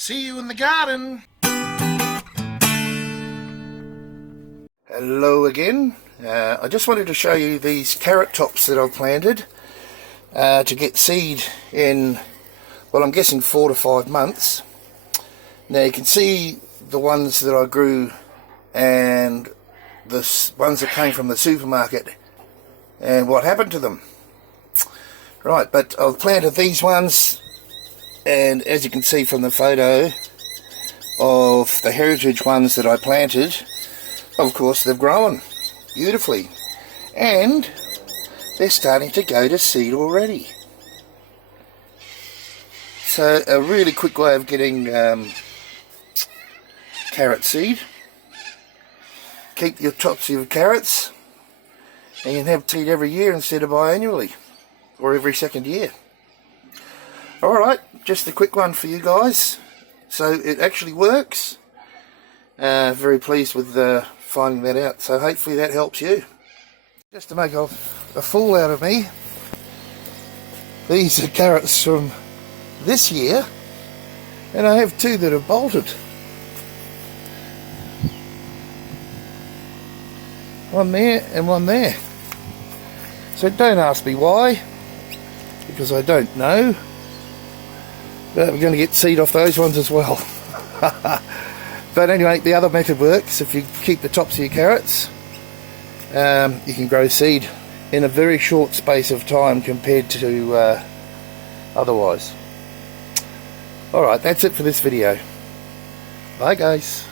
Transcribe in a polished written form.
See you in the garden. Hello again. I just wanted to show you these carrot tops that I've planted to get seed in, well, I'm guessing 4 to 5 months. Now you can see the ones that I grew and the ones that came from the supermarket and what happened to them. Right, but I've planted these ones, and as you can see from the photo of the heritage ones that I planted, of course they've grown beautifully and they're starting to go to seed already. So a really quick way of getting carrot seed: keep your tops of your carrots and you can have seed every year instead of biannually or every second year. Alright, just a quick one for you guys. So it actually works. Very pleased with finding that out, so hopefully that helps you. Just to make a fool out of me, these are carrots from this year, and I have 2 that have bolted. One there and one there. So don't ask me why, because I don't know. But we're going to get seed off those ones as well. But anyway, the other method works. If you keep the tops of your carrots, you can grow seed in a very short space of time compared to otherwise. Alright, that's it for this video. Bye guys.